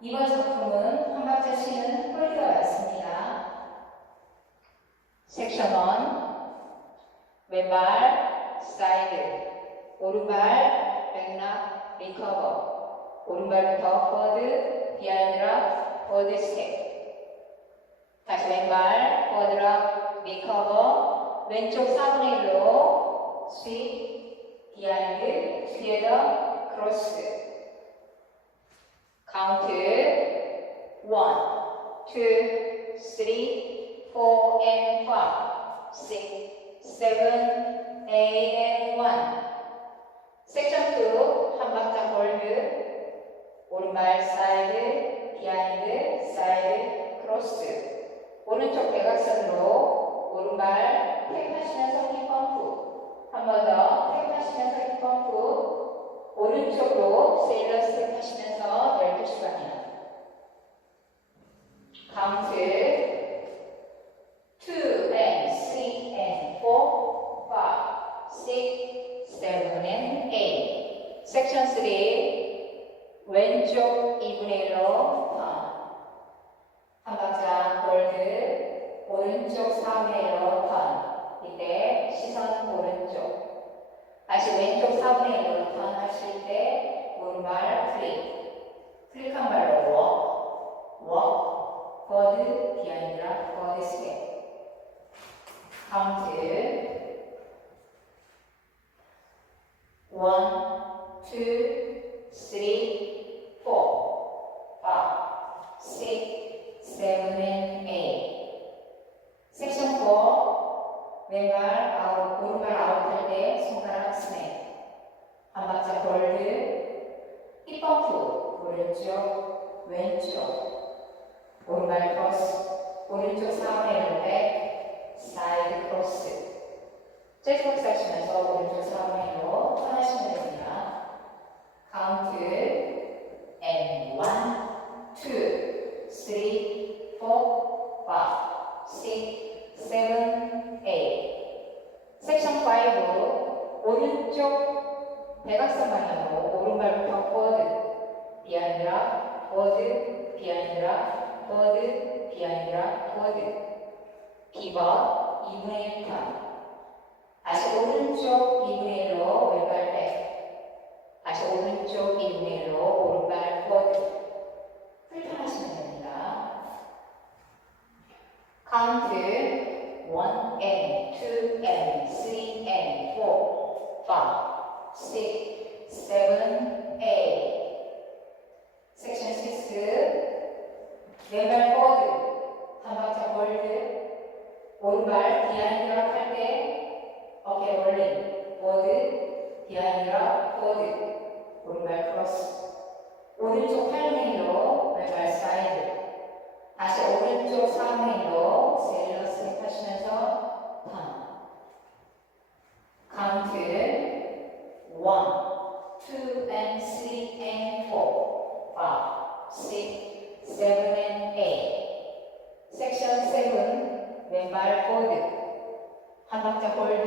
이번 작품은 한 박자 쉬는 폴리가 맞습니다. 섹션 1 왼발 사이드 오른발 백락 리커버 오른발부터 포워드 비하인드락 포워드 스텝 다시 왼발 포워드락 리커버 왼쪽 4분의 1로 스윗 비하인드 뒤에다 크로스 카운트 1, 2, 3, 4 and 5 6, 7, 8 and 1 섹션 2 한 박자 홀드 오른발 사이드 비하인드 사이드 크로스 오른쪽 대각선으로 오른발 탭하시면서 힙펌프 한 번 더 탭하시면서 힙펌프 오른쪽으로 세일러 스텝 하시면서 12시간이나 카운트 2 and 3 and 4 5 6 7 and 8 섹션 3 왼쪽 2분의 1로 한 박자 홀드 오른쪽 4분의 1로 턴 이때 시선 오른쪽 다시 왼쪽 4분의 1로 턴 하실 때 오른발 클릭한 발로 워 버드 비하인드라 버드 스텝 카운트 1, 2, 3, 4, 5, 6, 7, and 8 섹션 4 왼발 아웃, 오른발 아웃할 때 손가락 스냅 한 박자 홀드 힙펌프 오른쪽 왼쪽 오른발 크로스 오른쪽 4분의 1로 백 사이드 크로스 재즈박스 하시면서 오른쪽 4분의 1로 턴하시면 됩니다. 카운트 and 1, 2, 3, 4, 5, 6, 7, 8 섹션 5 오른쪽 대각선 방향으로 오른발부터 포워드 비하인드라 포워드 비하인드라 포워드 비하인드라 포워드 피벗 2분의 1 턴 다시 오른쪽 2분의 1로 왼발 백 다시 오른쪽 2분의 1로 오른발 포워드 풀턴하시면 됩니다. 카운트 1 and 2 and 3 and 4 5, 6, 7, 8 섹션 6 왼발 포워드 한 박자 홀드 오른발 비하인드락 할 때 어깨 올림 포워드 비하인드락 포워드 오른발 크로스 오른쪽 8분의 1로 왼발 사이드 다시 오른쪽 4분의 1로 세일러 스텝 하시면서 턴 카운트 1, 2 and 3 and 4 5, 6, 7 and 8 섹션 7 왼발 포워드 한 박자 홀드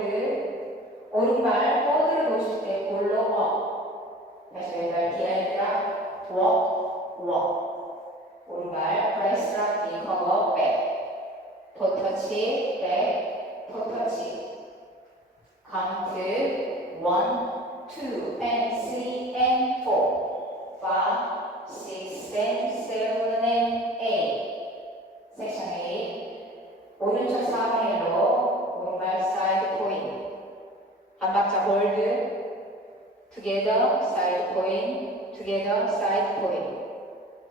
오른발 포워드를 놓으실 때 볼로 업 다시 왼발 비하인드락 워 오른발 프레스락 리커버 백 토터치 백 토터치 카운트 1, 2 and 3 and 4 5, 6 and 7 and 8 섹션 8 오른쪽 4분의 1로 오른발 사이드 포인 한 박자 홀드 투게더 사이드 포인 투게더 사이드 포인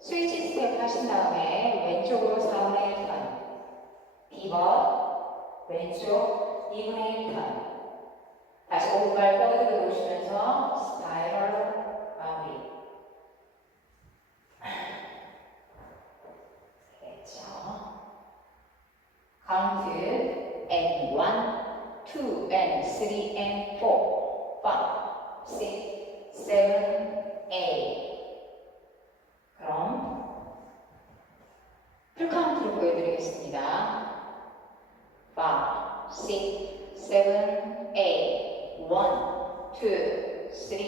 스위치 스텝 하신 다음에 왼쪽으로 4분의 1 턴 피벗 왼쪽 2분의 1 턴 다시 오른발 포워드를 놓으시면서 스파이럴 마무리 됐죠? 카운트 and 1, 2 and 3 and 4 5, 6, 7, 8 그럼 풀카운트로 보여드리겠습니다. 5, 6, 7, 8 1, 2, 3,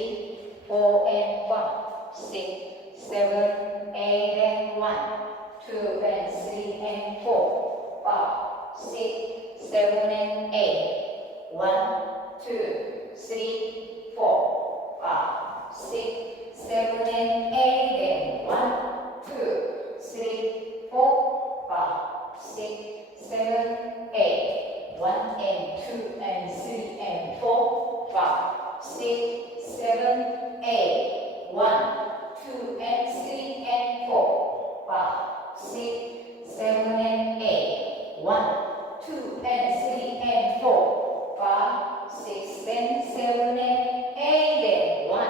4 and 5, 6, 7, 8 and 2 and 3 and 4, 5, 6, 7 and 8. 1, 2, 3, 4, 5, 6, 7 and 8. And 1, 2, 3, 4, 5, 6, 7, 8. 1 and 2 and 3 and 4, 5, 6, 7, 8. 1, 2 and 3 and 4, 5, 6, 7 and 8. 1, 2 and 3 and 4, 5, 6 and 7 and 8. And 1,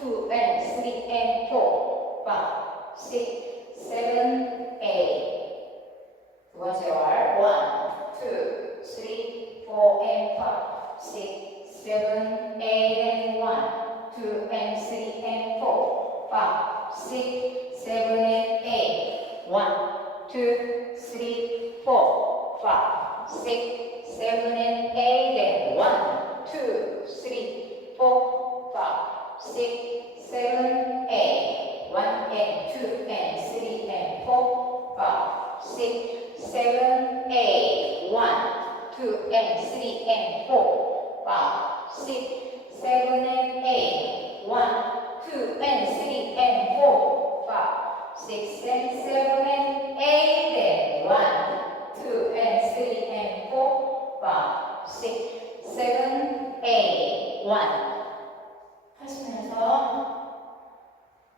2 and 3 and 4, 5, 6, 7, 8. 두 번째 월 1, 2, 3, 4 and 5, 6, 7, 8 and 1, 2 and 3 and 4, 5, 6, 7 and 8. 1, 2, 3, 4, 5, 6, 7 and 8. And 1, 2, 3, 4, 5, 6, 7, 8. 1 and 2 and 3 and 4, 5, 6, 7, 8. 1, 2 and 3 and 4, 5, 6, 7 and 8. 1, 2 and 3 and 4, 5, 6 and 7 and 8. And 1, 2 and 3 and 4, 5, 6, 7, 8. 1 하시면서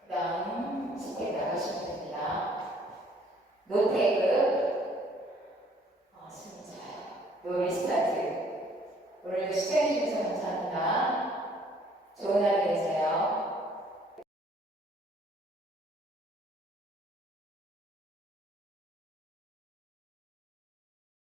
그 다음 스텝 나가시면 됩니다. 노태그 숨 잘 노 리스타트 오늘도 시청해주셔서 감사합니다.